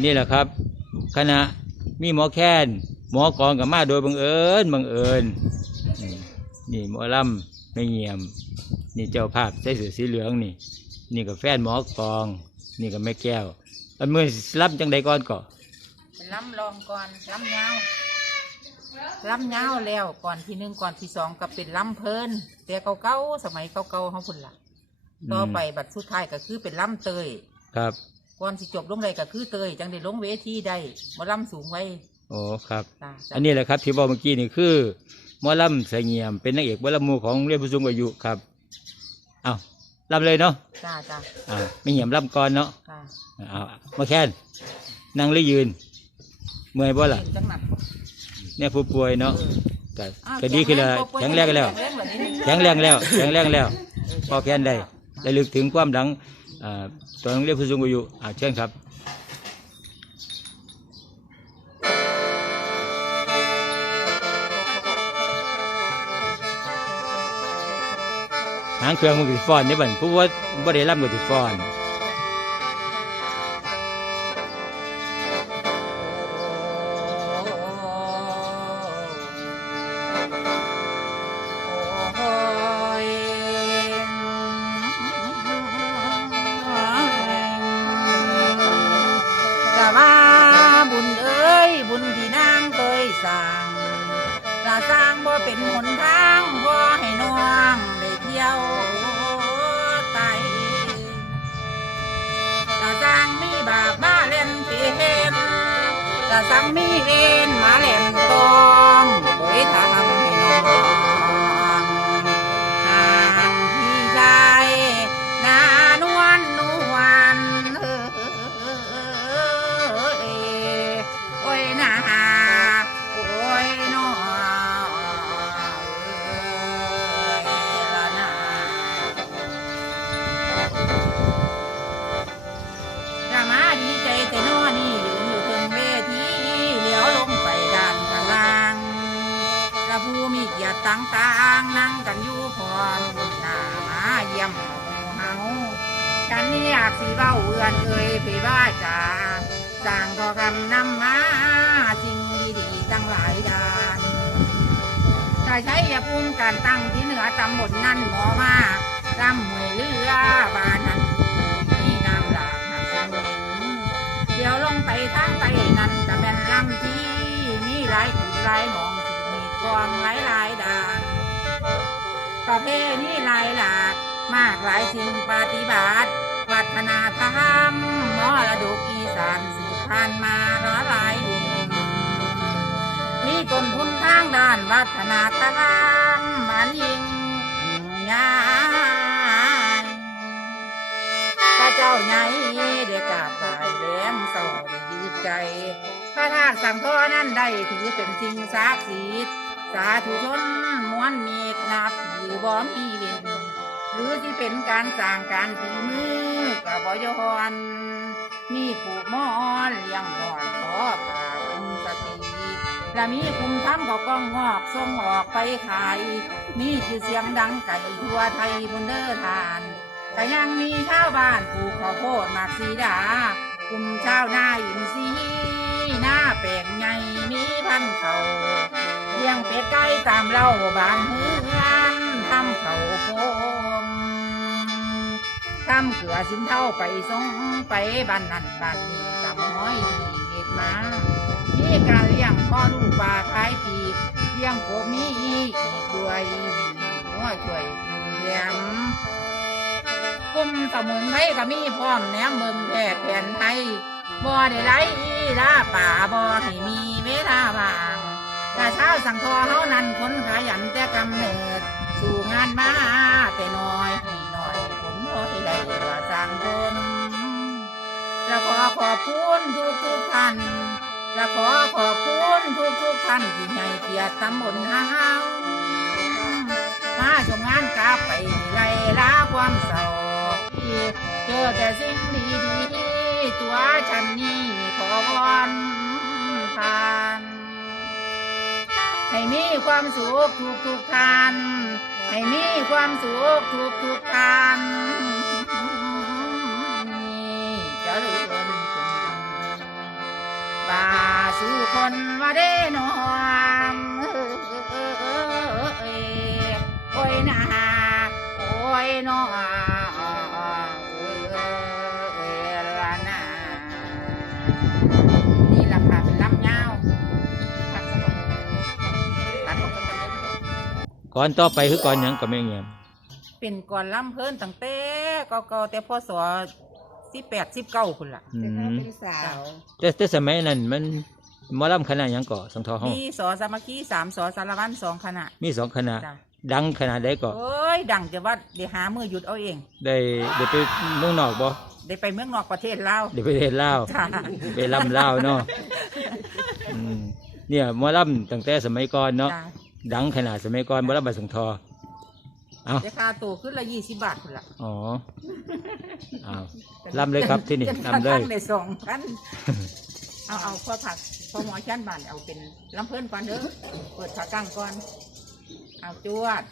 เออนี่แหละครับ คณะมีหมอแค้นหมอกองกับมาโดยบังเอิญบังเอิญอืมนี่หมอลำไม่เงียม นี่เจ้าภาพใส่เสื้อสีเหลืองนี่ นี่ก็แฟนหมอกอง นี่ก็แม่แก้ว อันมือรับจังใดก่อนก่อเป็นล้ำลองก่อนล้ำยาวล้ำยาวแล้วก่อนที่หนึ่งก่อนที่สองก็เป็นล้ำเพลินแต่เก่าๆสมัยเก่าๆเขาพุ่นละต่อไปบัดสุดท้ายก็คือเป็นล้ำเตยครับ ก่อนสิจบลงใดก็คือเตยจังได้ลงเวทีได้มาล้ำสูงไว้โอ้ครับจ้ะอันนี้แหละครับที่บอกเมื่อกี้นี่คือหมอลำเสงี่ยมเป็นนางเอกหมอลำหมูของเรียนผู้สูงอายุครับเอาลำเลยเนาะจ้าจ้าอ่าไม่เหี่ยมลำก่อนเนาะจ้าเอามาแค่นนั่งหรือยืน เมื่อยบ่ล่ะเห็นจังหนักเนี่ยผู้ป่วยเนาะก็อ้าวก็ดีขึ้นแล้วแข็งแรงกันแล้วแข็งแรงแล้วแข็งแรงแล้ว พอแค่นได้ระลึกถึงความหลังอ่า ตอนเรียกผู้สูงอายุอ่าเชิญครับหางเครื่องมันก็สิฟ้อนนี่บันผู้ว่าบ่ได้รับก็สิฟ้อน สร้างบ่เป็นหนทางบ่ให้น้องได้เที่ยวไตละสร้างมีบาปมาเล่นเทนละสร้างมีเอ็นมาเล่นตอง นี่อยากสีเบ้าเอือนเอ่ยไปบ้าจ่าสร้างทอคำนำมาสิ่งดีๆตั้งหลายด้านชายใช้ยาภูมิการตั้งที่เหนือตำบลนั่นหมอมาลำหวยเรือบานนั้นมีน้ำหลากหาสงเดี๋ยวลงไปทางใต้นั่นจะเป็นลำที่มีหลายขุดหลายหนองสิมีกองหลายหลายด่านประเพณีหลายหลากมากหลายสิ่งปฏิบัติ วัฒนธรรมมรดกอีสานสืบผ่านมาหลายรุ่นมีต้นทุนทางด้านวัฒนธรรมมันยิ่งใหญ่พระเจ้าใหญ่ได้กราบไหว้แหลมเศร้าได้ยืดใจ พระธาตุสังฆอนั้นได้ถือเป็นสิ่งศักดิ์สิทธิ์สาธุชนมวลมีนับถือบ่มีเว้น รือที่เป็นการสร้างการฝีมือกับบยอนมีผูกมอนเลี้ยงหอนขอผ่าคุมสติและมีคุมทำเขาก้องงอกส่งออกไปขาย มีชื่อเสียงดังไก่ทั่วไทยบนเด้อทานแต่ยังมีชาวบ้านปลูกข้าวโพดหมากสีดา กลุ่มชาวนาอินทรีหน้าแปลงใหญ่มีพันเขาเลี้ยงเป็ดไก่ตามเล่าบานเฮือนทำเขาโพม ทำเกลือสินเท่าไปส่งไปบ้านนั่นบ้านนี้ตำน้อยที่เห็ดมามีการเลี้ยงพ่อลูกปลาขายปีเลี้ยงกบมีอีกด้วยหัวช่วยแถมกุมสมุนไพรก็มีพร้อมแหนมเมืองแพทย์แผนไทยบ่ได้ไรอีลาป่าบ่ให้มีเวลาว่างแต่เช้าสังทอเฮานั้นคนขยันแต่กำเนิด สู่งานมาแต่น้อย ให้น้อยผมพอให้ได้ว่าสร้างตนและขอขอบคุณทุกทุกท่านและขอขอบคุณทุกทุกท่านที่ให้เกียรติตำบลเฮามาชมงานกลับไปไล่ลาความเศร้าเจอแต่สิ่งดีดีๆตัวฉันนี่ขอวอนทาน ให้มีความสุขทุกทุกท่าน ให้มีความสุขทุกทุกทางนี่เจริญบาสู่คนว่าได้นอนโอ้ยนาโอ้ยนอน ก่อนต่อไปคือก่อนหยังก็ไม่เงียบเป็นก่อนล่ำเพิ่นตั้งแต่ก็ก็แต่พศสิแปดสิบเก้าคุณล่ะอืเป็นมเป็นสาว แต่แต่สมัยนั้นมันหมอลำคณะหยังก่อสังทอห้องมีสอสามัคคีสามสอสารวัตรสองคณะมีสองคณะ จ้ะดังขนาดใดก็เอ้ย ดังจะว่าเดี๋ยวหามือหยุดเอาเอง ได้ได้ไปเมืองนอกบ่ได้ไปเมืองนอกประเทศลาวได้ไปประเทศลาว จ้าไปลำลาวเนาะอืมเนี่ยหมอลำตั้งแต่สมัยก่อนเนาะ จ้า ดังขนาดสมัยก่อนหมอลำบัดสังทอเอาราคาตัวขึ้นละยี่สิบบาทคุณล่ะอ๋อเอาลำเลยครับที่นี่ป็ลำเลยพันในสองพันเอาเอาพ่อผักพ่อหมอชั้นบานเอาเป็นลำเพิ่นก่อนเด้อเปิดขากั้งก่อน เอาจวด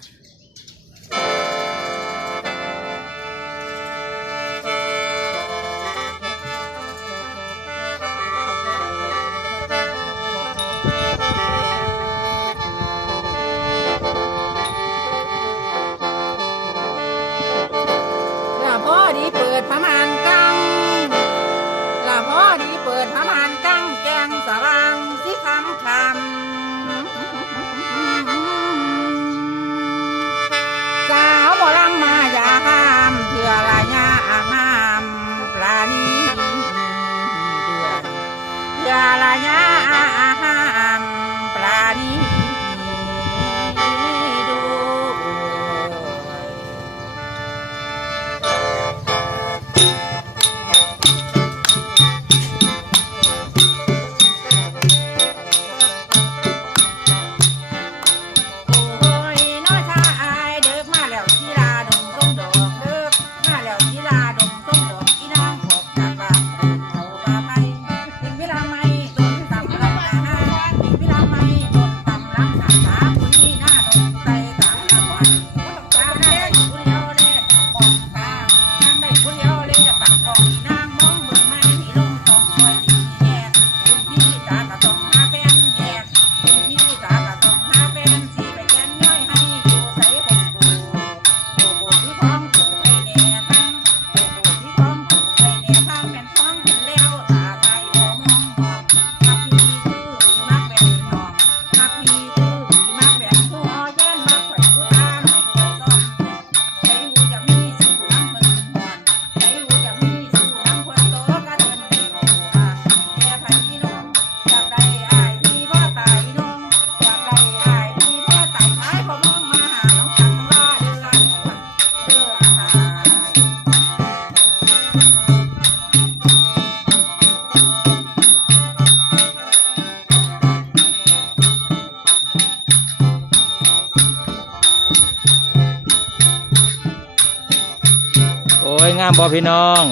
อ้ยงามบอพี่น้อง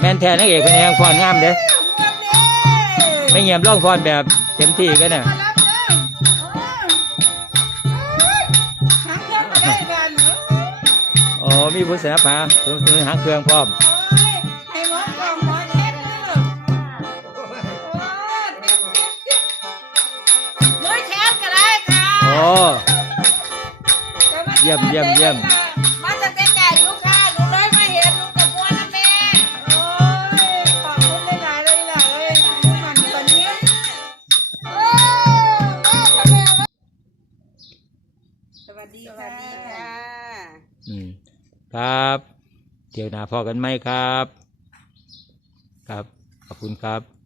แม่นแทนนักเอกเป็นแหงฟอนงามเด้ไม่เงียบร้องฟอนแบบเต็มที่กันน่ะอ๋อมีผู้สนับสนุนสนับสนุนหางเครื่องพร้อมโอ้ เยี่ยมเยี่ยมเยี่ยมมาตั้งแต่ไก่ลูกค้าหนูเลยมาเห็นหนูกับมัวนะแม่โอ้ยขอบคุณหลายๆเลยล่ะเอ้ยมันตอนนี้โอ้แม่ทำไมวะสวัสดีค่ะอืมครับเดี๋ยวหน้าพอกันไหมครับ ครับ ขอบคุณครับ